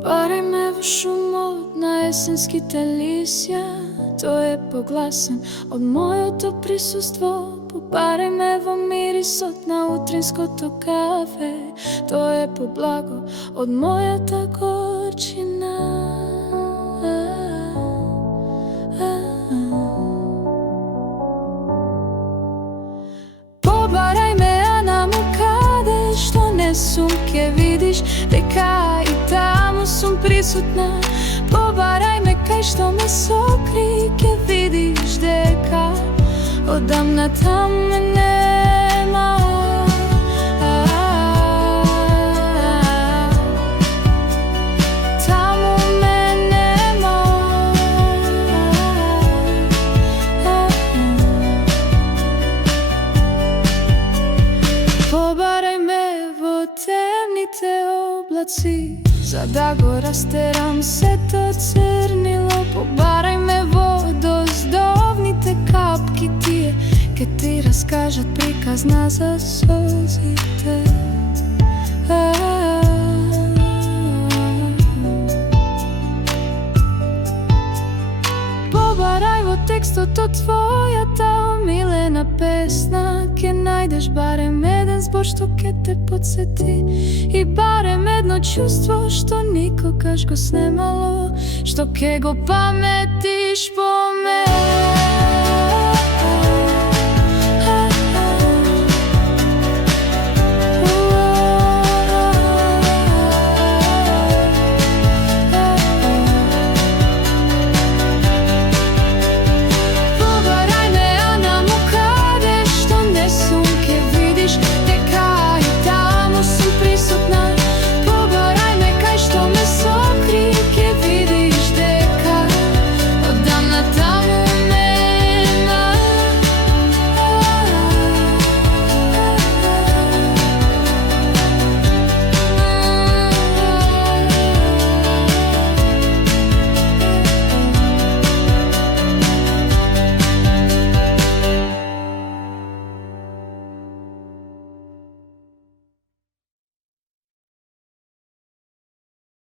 Побарај ме во шумот на есенските лисја, тој е погласен од моето присуство. Побарај ме во мирисот на утринското кафе, тој е поблаго од мојата горчина. Побарај ме, Анаму, каде што не сум, ке видиш дека и таму сум присутна. Побарај ме кај што ме сокри, ке видиш дека одамна таму ме нема. Таму ме нема. Побарај ме во темните облаци, за да го растерам сето црнило. Побарај ме во доздовните капки, тие ке ти раскажат приказна за созите. Побарај во текстот од твојата омилена песна, ке најдеш барем еден збор што ке те подсети, и барем едно чувство што никогаш го снемало, што ке го паметиш по мене.